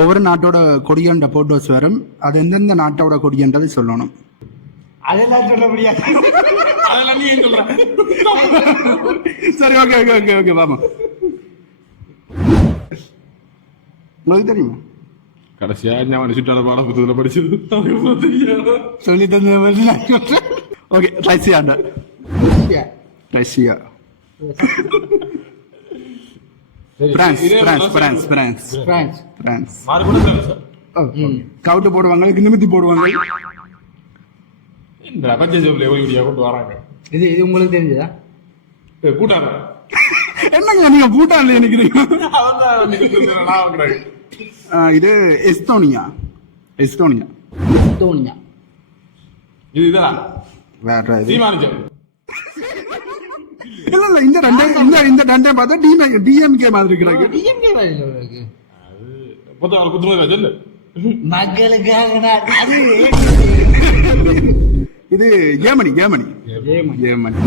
ஒவ்வொரு நாட்டோட கொடியன்ற போட்டோஸ் வரும். அது எந்தெந்த நாட்டோட கொடியன்றது சொல்லணும். அதெல்லாம் சொல்ல முடியாது. அதெல்லாம் நீ ஏன் சொல்ற? சரி, ஓகே ஓகே ஓகே ஓகே வாமா. உங்களுக்கு தெரியுமா? கடைசியா ஞாபகம் சுற்றால பாட புத்தகத்துல படிச்சது சொல்லி தந்த. Okay, Russia. Russia. France France France France France France. கவுட்டு போடுவாங்க, நிமித்தி போடுவாங்க. இந்த பச்சை ஜோப்ல எவ்வளவு கொண்டு வராங்க. இது இது உங்களுக்கு தெரிஞ்சதா? கூட்டாங்க என்னங்க நீங்க பூட்டான்ல நினைக்கிறீங்க? இது எஸ்தோனியா. எஸ்தோனியா. தோனியா. இதுதான் வேற இது தீர்மானிச்சோம். இல்ல இல்ல, இந்த ரெண்டே பார்த்தா டிஎம்கே மாதிரி இருக்கிறாங்க. டிஎம்கே மாதிரி இருக்கு. பொத்தவங்க குத்துறது சொல்லு. மக்களுக்காக நான் அது இது ஜெர்மனி. ஜெர்மனி. ஜெர்மனி.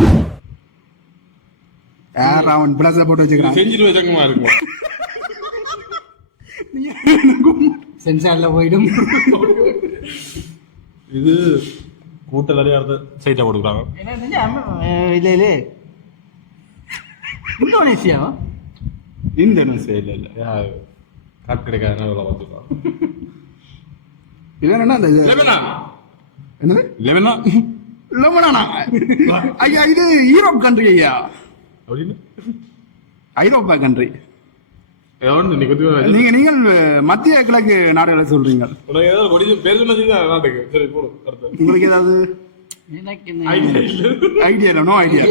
யார் அவன் பிளஸ போட்டு வச்சுக்கிறான். செஞ்சுட்டு வச்சக்கமா இருக்கும். சென்சார்ல போயிடும். இது கூட்டல் அறியாத சைட்டா கொடுக்குறாங்க. இல்ல இல்ல, இந்தோனேசியாவா? இந்தோனேசியா இல்ல இல்ல. காட்டு கிடைக்காதனால பார்த்துக்கலாம். இது என்னன்னா அந்த லெபனான். என்னது? லெபனான். லெபனானா? ஐயா, இது யூரோப் கண்ட்ரி ஐயா. அப்படின்னு ஐரோப்பா கண்ட்ரி. நீங்கள் மத்திய கிழக்கு நாடுகளை சொல்றீங்க. உனக்கு ஏதாவது கொடி பேர் சொன்னா நாட்டுக்கு சரி போடும். உங்களுக்கு ஏதாவது எனக்கு ஐடியா இல்லை? No idea.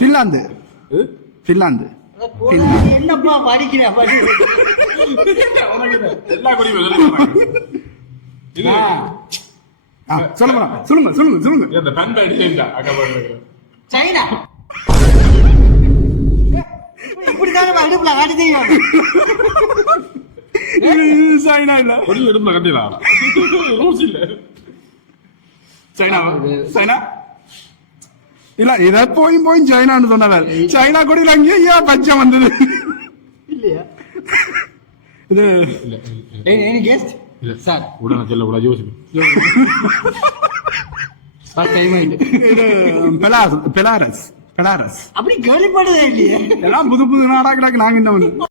ஃபின்லாந்து. ஃபின்லாந்து. என்னப்பா படிக்கிற எல்லா கொடியும் சொல்லுங்க சொல்லுங்க சொல்லுங்க சொல்லுங்க. இந்த பேன் பேட் சேஞ்சா அக்கா பாருங்க. சைனா. இப்படிதான் அடுப்புல ஆடி செய்யும். சைனா இல்ல. கொடி எடுப்புல கட்டிடலாம். ரூல்ஸ் இல்ல. சைனா. சைனா இல்ல. இத போய் சைனான்னு சொன்னவர். சைனா கொடியில அங்கேயே பச்சை வந்தது இல்லையா? இது எனி கெஸ்ட் சார் உடனே சொல்ல கூட யோசிப்பு. இது பெலாரஸ். பெலாரஸ் அப்படி கேள்விப்படுதே இல்லையே. எல்லாம் புது புது நாடா கிடக்கு. நாங்க என்ன